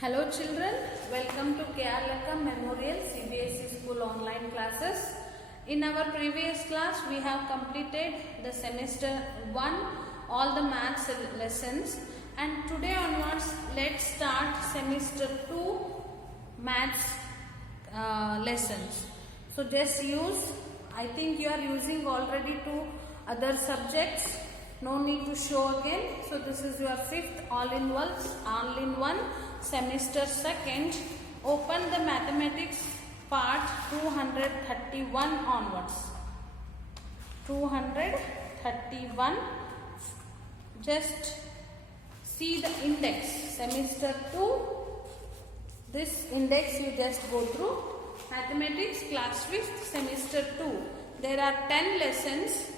Hello children, welcome to K.R. Lakkam Memorial CBSE School online classes. In our previous class, we have completed the semester 1, all the maths lessons, and today onwards, let's start semester 2 maths lessons. So just use, I think you are using already 2 other subjects. No need to show again. So this is your 5th all-in-one semester 2nd. Open the mathematics part 231 onwards. 231. Just see the index. Semester 2. This index you just go through. Mathematics class 5th semester 2. There are 10 lessons.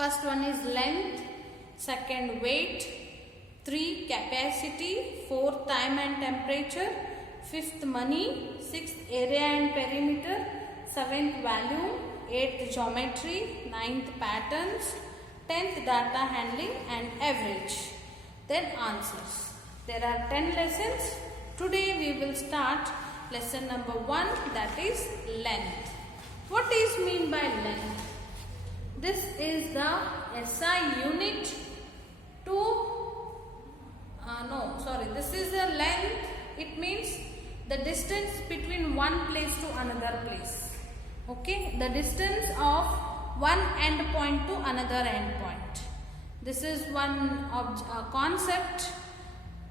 First one is length, second weight, 3 capacity, 4 time and temperature, 5th money, 6th area and perimeter, 7th volume, 8th geometry, 9th patterns, 10th data handling and average. Then answers. There are 10 lessons. Today we will start lesson number 1, that is length. What is mean by length? This is the SI unit this is the length. It means the distance between one place to another place. Okay, the distance of one end point to another end point. This is one concept.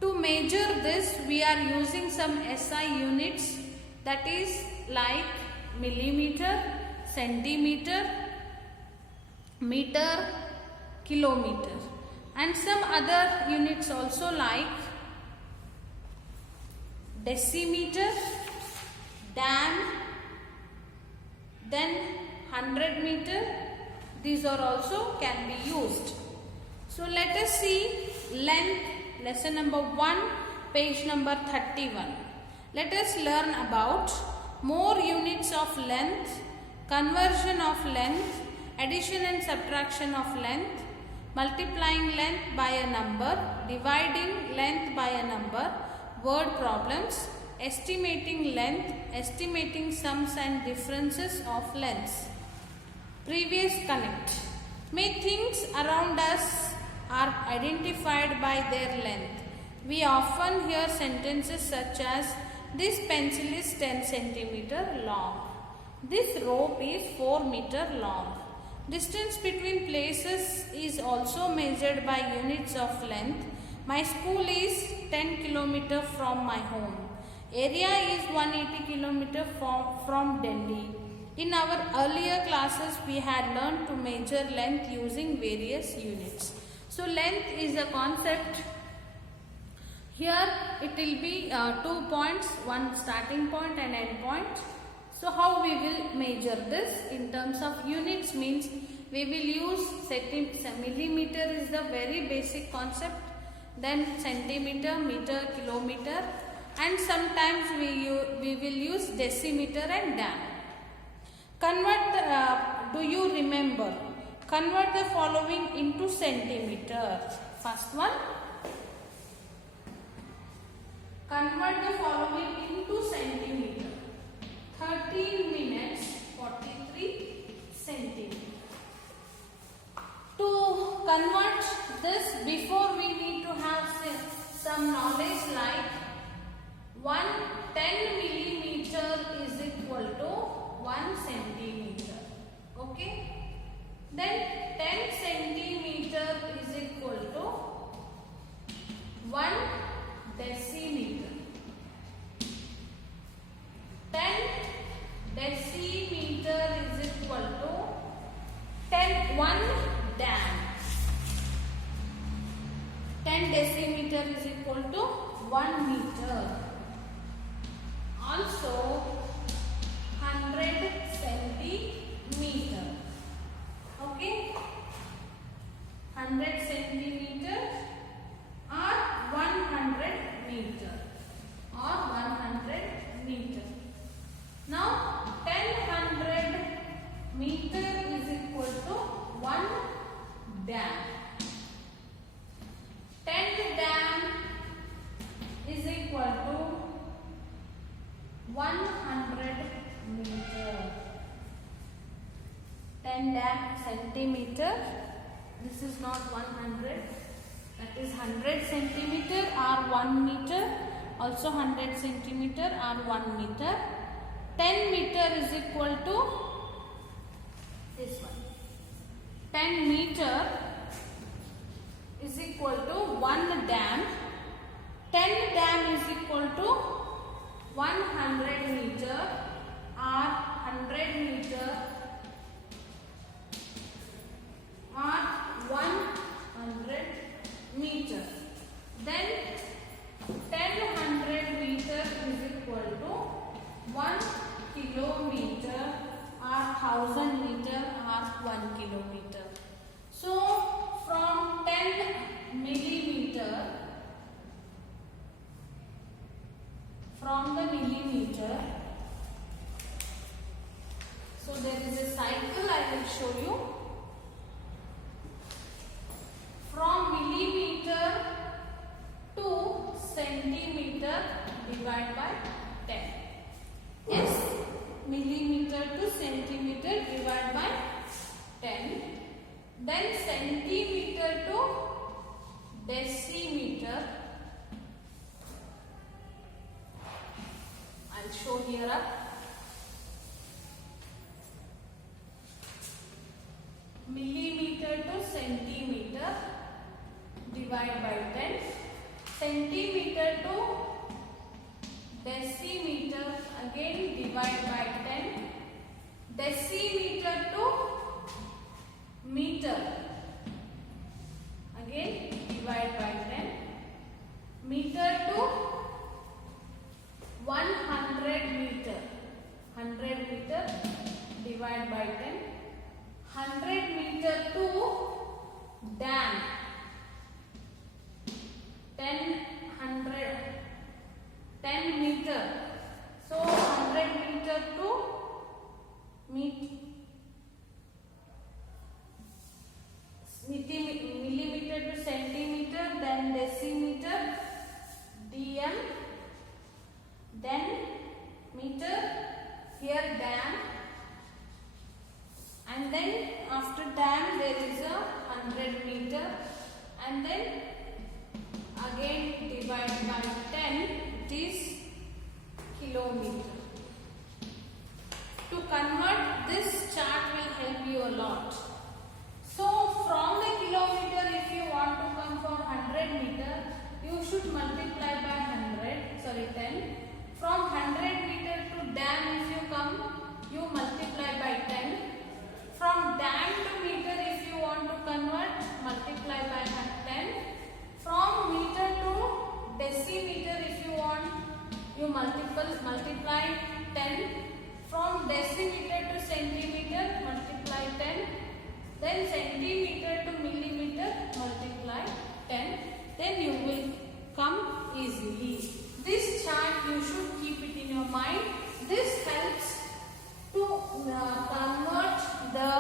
To measure this, we are using some SI units, that is like millimeter, centimeter, meter, kilometer, and some other units also like decimeter, dam, then 100 meter. These are also can be used. So let us see length, lesson number 1, page number 31. Let us learn about more units of length, conversion of length, addition and subtraction of length, multiplying length by a number, dividing length by a number, word problems, estimating length, estimating sums and differences of lengths. Previous connect. May things around us are identified by their length. We often hear sentences such as, this pencil is 10 centimeter long. This rope is 4 meter long. Distance between places is also measured by units of length. My school is 10 km from my home. Area is 180 km from Delhi. In our earlier classes, we had learned to measure length using various units. So length is a concept. Here it will be 2 points, one starting point and end point. So how we will measure this in terms of units means we will use millimeter is the very basic concept, then centimeter, meter, kilometer, and sometimes we will use decimeter and dam. Convert do you remember? Convert the following into centimeter. First one. Convert the following into centimeter. 13 minutes 43 centimeter. To convert this, before we need to have some knowledge like 10 millimeter is equal to 1 centimeter. Okay. Then 10 centimeter is equal to 1 decimeter. 10 decimeter is equal to 1 dam. 10 decimeter is equal to 1 meter. Also 100 centimeter. Okay. 100 centimeter or 100 meter or 100 meter. Now 100 meter is equal to 1 dam. 10 dam is equal to 100 meter. 10 dam centimeter. This is not 100. That is 100 centimeter or 1 meter. Also 100 centimeter or 1 meter. 10 meter is equal to this one. 10 meter is equal to 1 dam. 10 dam is equal to 100 meter or 100 meter or 100 meter. Then 10 meter is equal to 1 kilometer or 1000 meter or 1 kilometer. So from 10 millimeter, from the millimeter, so there is a cycle I will show you. From millimeter to centimeter divide by 10. Yes, millimeter to centimeter divide by 10. Then centimeter to decimeter. I'll show here up. Millimeter to centimeter divide by 10. Centimeter to decimeter again divide by 10. Decimeter to meter again divide by 10. Meter to 100 meter. 100 meter divide by 10. 100 meter to dam. 10 meter. So 100 meter to millimeter to centimeter, then decimeter, dm, then meter, here dam, and then after dam there is a 100 meter, and then again divide by 10, it is kilometer. To convert, this chart will help you a lot. So from the kilometer, if you want to come for 100 meter, you should multiply by 10. From 100 meter to dam, if you come, you multiply by 10. From dam to meter, if you want to convert, multiply by 10. From meter to decimeter, if you want, you multiply 10. From decimeter to centimeter, multiply 10. Then centimeter to millimeter, multiply 10. Then you will come easily. This chart you should keep it in your mind. This helps to convert the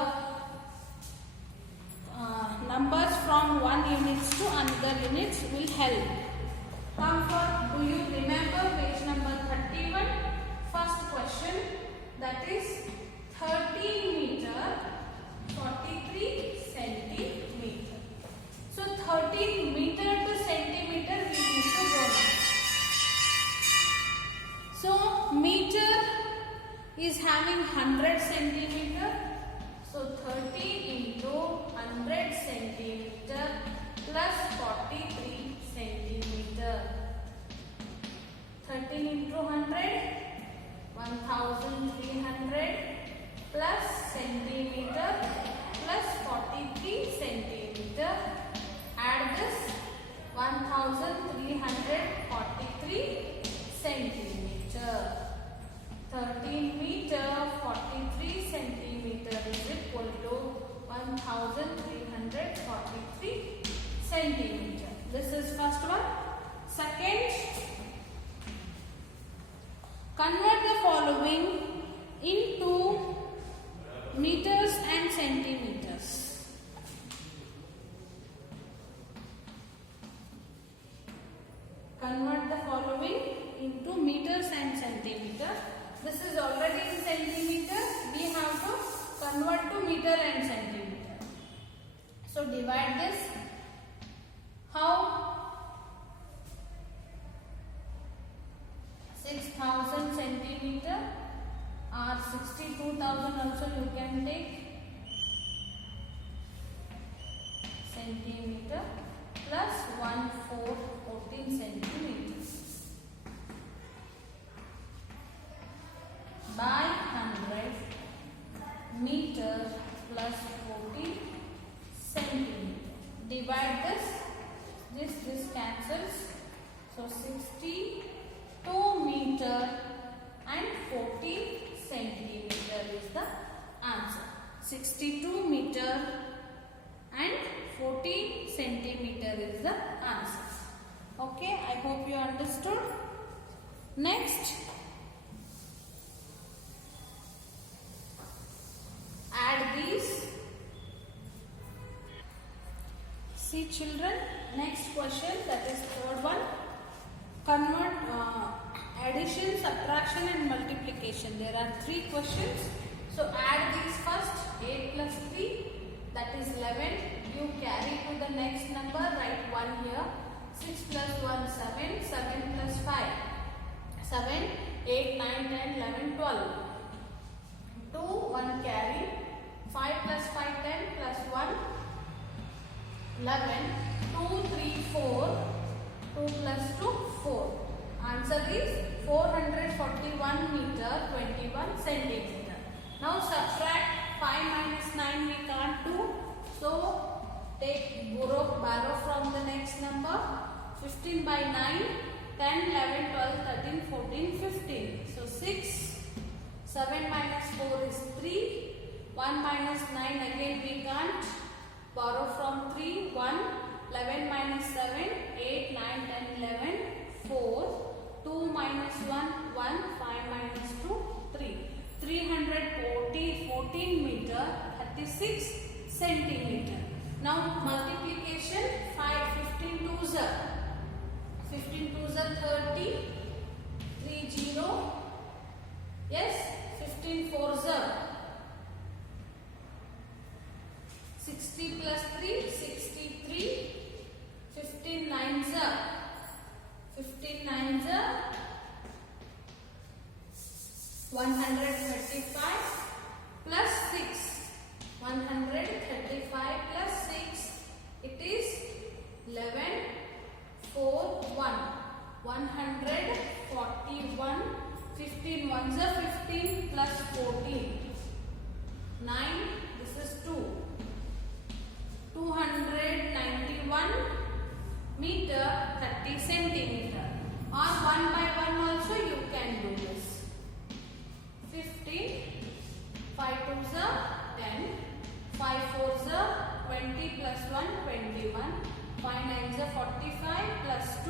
numbers from one units to another units will help. Come for, do you remember page number 31? First question, that is 13 meter, 43 centimeter. So 13 meter to centimeter we need to go now. So meter is having 100 centimeter. So 30 into 100 centimeter plus 43 centimeter. 13 into 100, 1300 plus centimeter plus 43 centimeter. Add this 1343 centimeter. 13 meter 43 centimeter is equal to 1343 centimeter. This is first one. Second, convert the following into meters and centimeters. Convert the following into meters and centimeter. This is already in centimeter. We have to convert to meter and centimeter. So divide this. How? 6,000 centimeter or 62,000 also you can take. Centimeter plus 14 centimeters by 100 meter plus 40 centimeter. Divide this cancels. So 62 meter and 40 centimeter is the answer. 62 meter and 40 centimeter is the answer. Okay, I hope you understood. Next, add these. See children, next question, that is third one. Convert addition, subtraction and multiplication. There are 3 questions. So add these first. 8 plus 3, that is 11. You carry to the next number, write 1 here. 6 plus 1, 7. 7 plus 5, 7. 8, 9, 10, 11, 12. 2, 1 carry. 5 plus 5, 10 plus 1, 11. 2, 3, 4. 2 plus 2, 4. Answer is 441 meter, 21 centimeter. Now subtract 5 minus 9 we can't do. So borrow from the next number. 15 by 9, 10, 11, 12, 13, 14, 15. So 6. 7 minus 4 is 3. 1 minus 9 again we can't. Borrow from 3, 1. 11 minus 7, 8, 9, 10, 11, 4. 2 minus 1, 1. 5 minus 2, 3. 314 meter, 36 centimeter. Now multiplication. 15 twos are 30. 3 0. Yes. 15 fours are 60 plus 3, 63. 15 nines are 135 plus 6. 135 plus 6, it is 11, 4, 1. 141. 15 ones are 15 plus 14. 9, this is 2. 291 meter, 30 centimeter. Or 1 by 1 also you can do this. 15. 5 twos are 10. 5 fours are 20 plus 1, 21. 5 nines are 45 plus 2,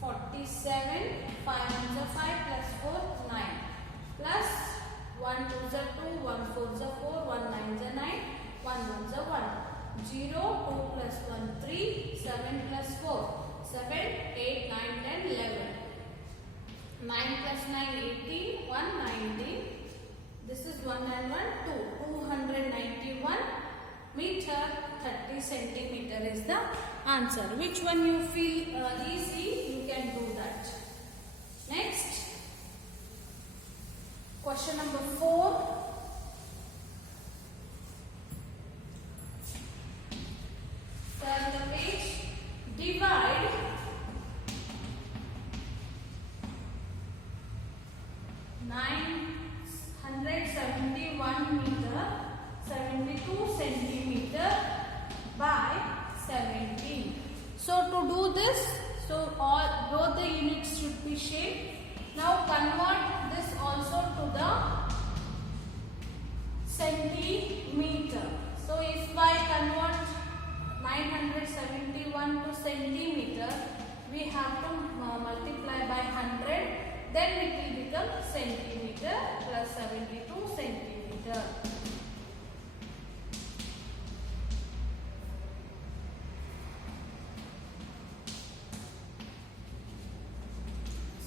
47. 5 ones are 5 plus 4, 9. Plus 1 twos are 2, 1 fours are 4, 1 nines are 9, 1 ones are 1. 0, 2 plus 1, 3, 7 plus 4, 7, 8, 9, 10, 11. 9 plus 9, 18, 1, 19. This is 1 and 1, 2. 291 meter, 30 centimeter is the answer. Which one you feel easy, you can do that. Next, question number 4. Turn the page. Divide 971 meter, 72 centimeter by 17. So to do this, both the units should be shaped. Now convert this also to the centimeter. So if I convert 971 to centimeter, we have to multiply by 100, then it will become centimeter plus 72 centimeter.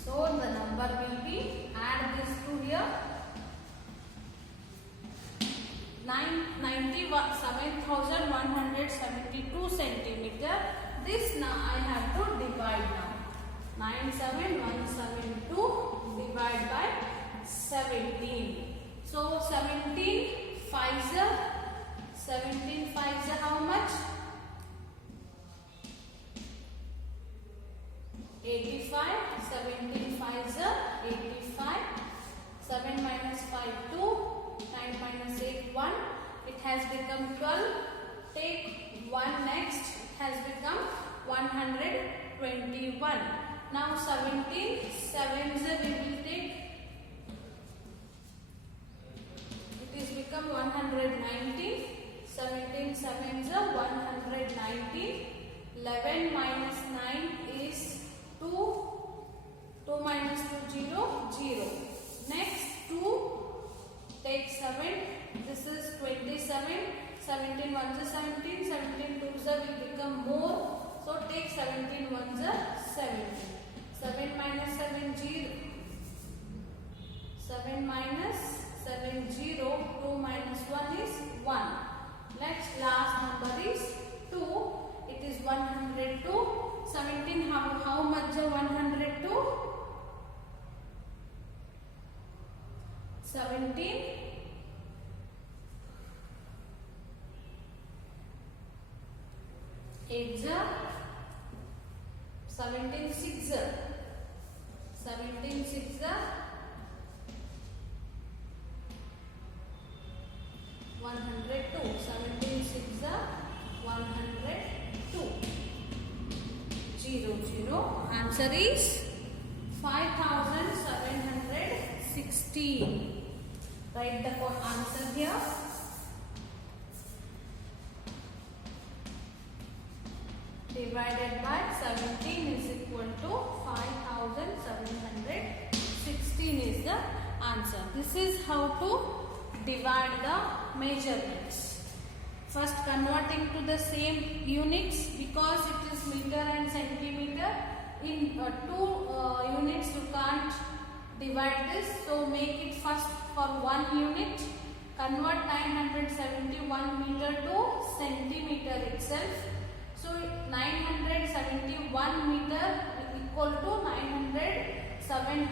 So the number will be, add this to 7,172 centimeter. This now I have to divide now. 97172 divide by 17. So 17 5s how much? 85. 17 5s 85. 7 minus 5 2. 9 minus 8 1. It has become 12. Take 1 next. It has become 121. Now 17 7s we will take. It is become 119. 17 7s 119. 11 minus 9 is 2. 2 minus 2 0 0. Next 2. Take 7. This is 27. 17 1s 17. 17 2s will become more. So take 17 1s 17. 7 minus 7 0. 7 minus 7 0. 2 minus 1 is 1. Next last number is 2. It is 102. 17 how much 102? 17 8 17 6 17 6 102. 17 6 102. 0 0. Answer is 5716. Write the answer here. Divided by 17 is equal to 5716 is the answer. This is how to divide the measurements. First converting to the same units, because it is meter and centimeter. In 2 units you can't divide this, so make it first for 1 unit. Convert 971 meter to centimeter itself. So 971 meter equal to 97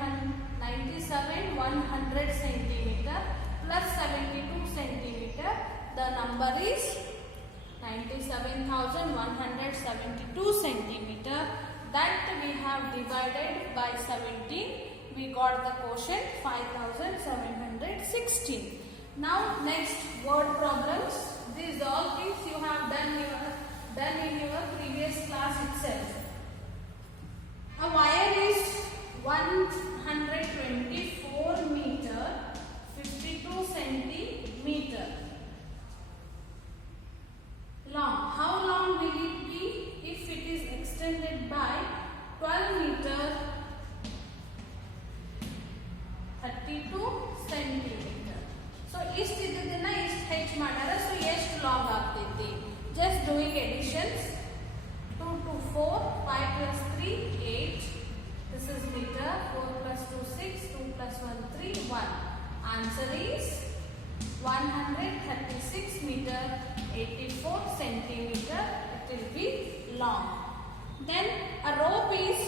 100 centimeter plus 72 centimeter. The number is 97,172 centimeter. That we have divided by 17. We got the quotient 5716. Now next word problems. These all things you have done in your previous class itself. A wire is 124 meter 52 centimeter long. How long will it be if it is extended by 12 meter 32 centimeter? So ಇಷ್ಟು ಇದನ್ನ ಇಷ್ಟು ಹೆಚ್ಚು ಮಾಡ್ಯಾರ. So ಎಷ್ಟು long ಆಗ್ತೈತಿ? Just doing additions. 2 to 4, 5 plus 3, 8. This is meter. 4 plus 2, 6. 2 plus 1, 3, 1. Answer is 136 meter, 84 centimeter. It will be long. Then a rope is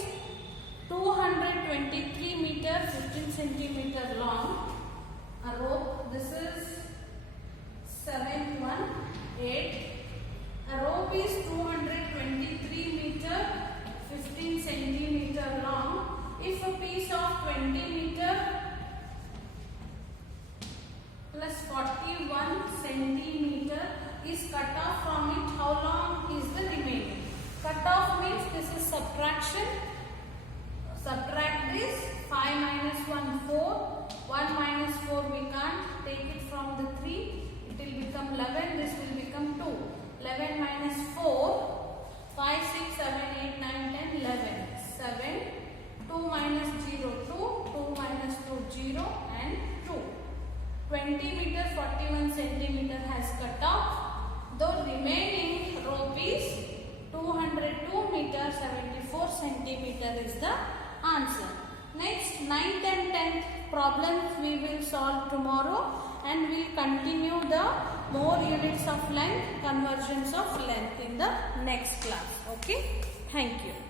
223 meter, 15 centimeter long. A rope. This is 7, 1, 8. A rope is 223 meter 15 centimeter long. If a piece of 20 meter plus 41 centimeter is cut off from it, how long is the remaining? Cut off means this is subtraction. Subtract this. 5 minus 1 4. 1 minus 4 we can't take it from the 3. It will become 11. This will become 2. 11 minus 4, 5, 6, 7, 8, 9, 10, 11, 7, 2 minus 0, 2, 2 minus 2, 0 and 2. 20 meter, 41 centimeter has cut off. The remaining rope is 202 meter, 74 centimeter is the answer. Next 9th and 10th problems we will solve tomorrow, and we'll continue the more units of length, convergence of length in the next class. Okay, thank you.